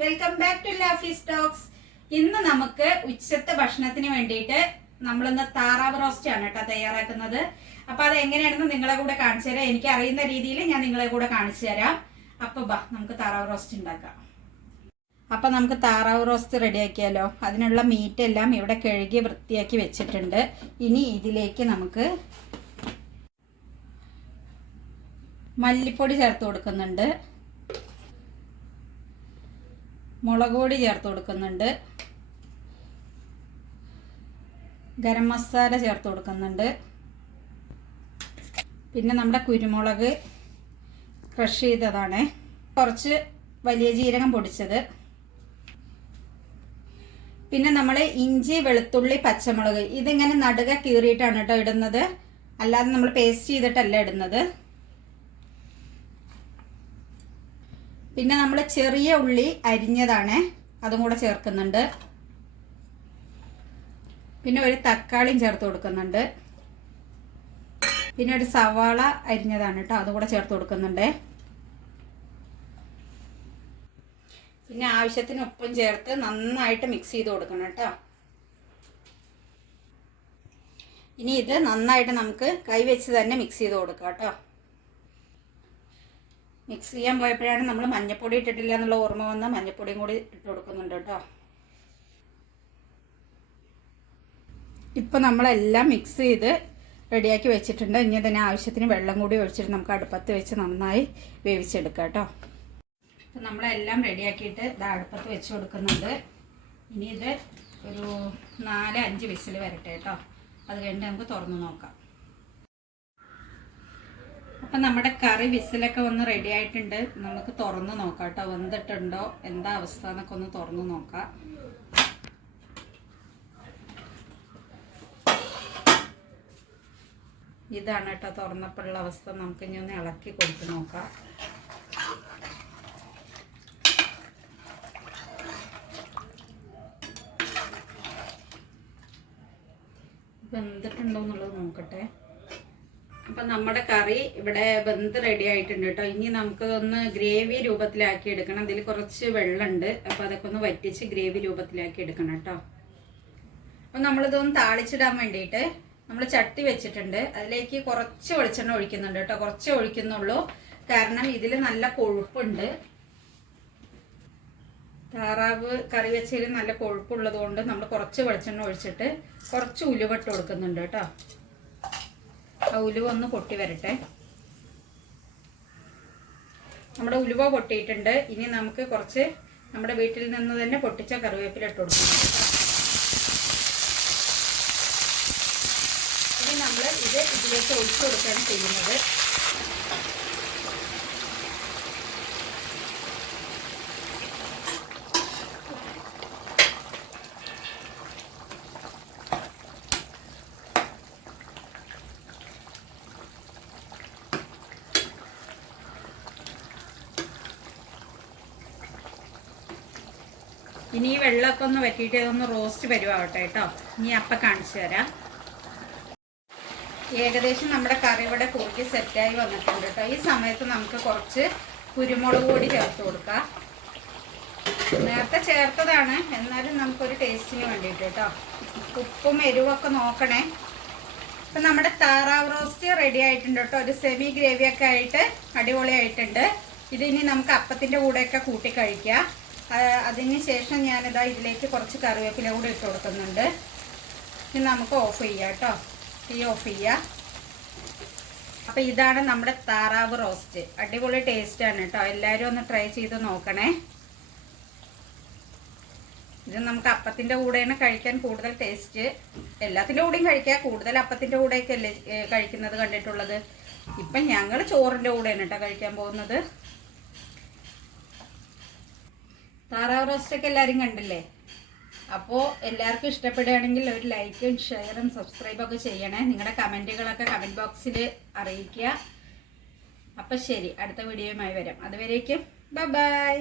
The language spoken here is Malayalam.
വെൽക്കം ബാക്ക് ടു ലാഫി സ്റ്റോക്സ് ഇന്ന് നമുക്ക് ഉച്ചത്തെ ഭക്ഷണത്തിന് വേണ്ടിയിട്ട് നമ്മളിന്ന് താറാവ് റോസ്റ്റ് ആണ് കേട്ടോ തയ്യാറാക്കുന്നത്. അപ്പൊ അത് എങ്ങനെയാണെന്ന് നിങ്ങളെ കൂടെ കാണിച്ചു തരാം. എനിക്ക് അറിയുന്ന രീതിയിൽ ഞാൻ നിങ്ങളെ കൂടെ കാണിച്ചു തരാം. അപ്പൊ ബാ നമുക്ക് താറാവ് റോസ്റ്റ് ഉണ്ടാക്കാം. അപ്പൊ നമുക്ക് താറാവ് റോസ്റ്റ് റെഡിയാക്കിയാലോ? അതിനുള്ള മീറ്റ് എല്ലാം ഇവിടെ കഴുകി വൃത്തിയാക്കി വെച്ചിട്ടുണ്ട്. ഇനി ഇതിലേക്ക് നമുക്ക് മല്ലിപ്പൊടി ചേർത്ത് കൊടുക്കുന്നുണ്ട്. മുളക് പൊടി ചേർത്ത് കൊടുക്കുന്നുണ്ട്. ഗരം മസാല ചേർത്ത് കൊടുക്കുന്നുണ്ട്. പിന്നെ നമ്മുടെ കുരുമുളക് ക്രഷ് ചെയ്തതാണ്. കുറച്ച് വലിയ ജീരകം പൊടിച്ചത്. പിന്നെ നമ്മൾ ഇഞ്ചി വെളുത്തുള്ളി പച്ചമുളക് ഇതിങ്ങനെ നടുക കീറിയിട്ടാണ് കേട്ടോ ഇടുന്നത്. അല്ലാതെ നമ്മൾ പേസ്റ്റ് ചെയ്തിട്ടല്ല ഇടുന്നത്. പിന്നെ നമ്മൾ ചെറിയ ഉള്ളി അരിഞ്ഞതാണ്. അതും കൂടെ ചേർക്കുന്നുണ്ട്. പിന്നെ ഒരു തക്കാളിയും ചേർത്ത് കൊടുക്കുന്നുണ്ട്. പിന്നെ ഒരു സവാള അരിഞ്ഞതാണ് കേട്ടോ അതും കൂടെ ചേർത്ത് കൊടുക്കുന്നുണ്ട്. പിന്നെ ആവശ്യത്തിന് ഉപ്പും ചേർത്ത് നന്നായിട്ട് മിക്സ് ചെയ്ത് കൊടുക്കണം കേട്ടോ. ഇനി ഇത് നന്നായിട്ട് നമുക്ക് കൈവച്ച് തന്നെ മിക്സ് ചെയ്ത് കൊടുക്കാം കേട്ടോ. മിക്സ് ചെയ്യാൻ പോയപ്പോഴാണ് നമ്മൾ മഞ്ഞപ്പൊടി ഇട്ടിട്ടില്ല എന്നുള്ള ഓർമ്മ വന്ന മഞ്ഞപ്പൊടിയും കൂടി ഇട്ട് കൊടുക്കുന്നുണ്ട് കേട്ടോ. ഇപ്പം നമ്മളെല്ലാം മിക്സ് ചെയ്ത് റെഡിയാക്കി വെച്ചിട്ടുണ്ട്. ഇനി അതിന് ആവശ്യത്തിന് വെള്ളം കൂടി ഒഴിച്ചിട്ട് നമുക്ക് അടുപ്പത്ത് വെച്ച് നന്നായി വേവിച്ചെടുക്കാം കേട്ടോ. അപ്പം നമ്മളെല്ലാം റെഡിയാക്കിയിട്ട് ഇത് അടുപ്പത്ത് വെച്ച് കൊടുക്കുന്നുണ്ട്. ഇനി ഇത് ഒരു നാല് അഞ്ച് വിസിൽ വരട്ടെ കേട്ടോ. അത് കഴിഞ്ഞ് നമുക്ക് തുറന്ന് നോക്കാം. അപ്പം നമ്മുടെ കറി വിസിലൊക്കെ ഒന്ന് റെഡി ആയിട്ടുണ്ട്. നമുക്ക് തുറന്ന് നോക്കാം കേട്ടോ. വെന്തിട്ടുണ്ടോ? എന്താ അവസ്ഥ എന്നൊക്കെ ഒന്ന് തുറന്നു നോക്കാം. ഇതാണ് കേട്ടോ തുറന്നപ്പോഴുള്ള അവസ്ഥ. നമുക്ക് ഇനി ഒന്ന് ഇളക്കി കൊടുത്ത് നോക്കാം. വെന്തിട്ടുണ്ടോ എന്നുള്ളത് നോക്കട്ടെ. അപ്പം നമ്മുടെ കറി ഇവിടെ വെന്ത് റെഡി ആയിട്ടുണ്ട് കേട്ടോ ഇനി നമുക്കതൊന്ന് ഗ്രേവി രൂപത്തിലാക്കി എടുക്കണം. അതിൽ കുറച്ച് വെള്ളമുണ്ട്. അപ്പോൾ അതൊക്കെ ഒന്ന് വറ്റിച്ച് ഗ്രേവി രൂപത്തിലാക്കി എടുക്കണം കേട്ടോ അപ്പം നമ്മളിതൊന്ന് താളിച്ചിടാൻ വേണ്ടിയിട്ട് നമ്മൾ ചട്ടി വെച്ചിട്ടുണ്ട്. അതിലേക്ക് കുറച്ച് വെളിച്ചെണ്ണ ഒഴിക്കുന്നുണ്ട് കേട്ടോ കുറച്ച് ഒഴിക്കുന്നുള്ളൂ. കാരണം ഇതിൽ നല്ല കൊഴുപ്പുണ്ട്. താറാവ് കറി വെച്ചതിൽ നല്ല കൊഴുപ്പുള്ളത് കൊണ്ട് നമ്മൾ കുറച്ച് വെളിച്ചെണ്ണ ഒഴിച്ചിട്ട് കുറച്ച് ഉലുവട്ട് കൊടുക്കുന്നുണ്ട് കേട്ടോ ഉലുവ ഒന്ന് പൊട്ടി വരട്ടെ. നമ്മുടെ ഉലുവ പൊട്ടിയിട്ടുണ്ട്. ഇനി നമുക്ക് കുറച്ച് നമ്മുടെ വീട്ടിൽ നിന്ന് തന്നെ പൊട്ടിച്ച കറിവേപ്പില ഇട്ട് കൊടുക്കണം ഇനി നമ്മൾ ഇത് ഇതിലേക്ക് ഒഴിച്ചു കൊടുക്കുകയാണ് ചെയ്യുന്നത്. ഇനി ഈ വെള്ളമൊക്കെ ഒന്ന് വറ്റിയിട്ട് അതൊന്ന് റോസ്റ്റ് പരുവാകട്ടെ കേട്ടോ. ഇനി അപ്പം കാണിച്ചു തരാം. ഏകദേശം നമ്മുടെ കറി ഇവിടെ കുറുക്കി സെറ്റായി വന്നിട്ടുണ്ട് കേട്ടോ. ഈ സമയത്ത് നമുക്ക് കുറച്ച് കുരുമുളക് പൊടി ചേർത്ത് കൊടുക്കാം. നേരത്തെ ചേർത്തതാണ്. എന്നാലും നമുക്കൊരു ടേസ്റ്റിന് വേണ്ടിയിട്ട് കേട്ടോ. ഉപ്പും എരിവൊക്കെ നോക്കണേ. ഇപ്പം നമ്മുടെ താറാവ് റോസ്റ്റ് റെഡി ആയിട്ടുണ്ട് കേട്ടോ. ഒരു സെമി ഗ്രേവിയൊക്കെ ആയിട്ട് അടിപൊളിയായിട്ടുണ്ട്. ഇതിനി നമുക്ക് അപ്പത്തിന്റെ കൂടെയൊക്കെ കൂട്ടി കഴിക്കാം. അതിന് ശേഷം ഞാനിതാ ഇതിലേക്ക് കുറച്ച് കറിവേപ്പില കൂടി ഇട്ട് കൊടുക്കുന്നുണ്ട്. ഇനി നമുക്ക് ഓഫ് ചെയ്യാം കേട്ടോ. തീ ഓഫ് ചെയ്യാം. അപ്പോൾ ഇതാണ് നമ്മുടെ താറാവ് റോസ്റ്റ് അടിപൊളി ടേസ്റ്റാണ് കേട്ടോ. എല്ലാവരും ഒന്ന് ട്രൈ ചെയ്ത് നോക്കണേ. ഇത് നമുക്ക് അപ്പത്തിന്റെ കൂടെയാണ് കഴിക്കാൻ കൂടുതൽ ടേസ്റ്റ് എല്ലാത്തിന്റെ കൂടെയും കഴിക്കാം. കൂടുതൽ അപ്പത്തിന്റെ കൂടെയൊക്കെ അല്ലേ കഴിക്കുന്നത് കണ്ടിട്ടുള്ളത്. ഇപ്പം ഞങ്ങൾ ചോറിന്റെ കൂടെയാണ് കേട്ടോ കഴിക്കാൻ പോകുന്നത്. താറാവ് റോസ്റ്റൊക്കെ എല്ലാവരും കണ്ടില്ലേ? അപ്പോൾ എല്ലാവർക്കും ഇഷ്ടപ്പെടുകയാണെങ്കിൽ ഒരു ലൈക്കും ഷെയറും സബ്സ്ക്രൈബും ഒക്കെ ചെയ്യണേ. നിങ്ങളുടെ കമന്റുകളൊക്കെ കമന്റ് ബോക്സിൽ അറിയിക്കുക. അപ്പം ശരി അടുത്ത വീഡിയോയുമായി വരാം. അതുവരേക്കും ബൈ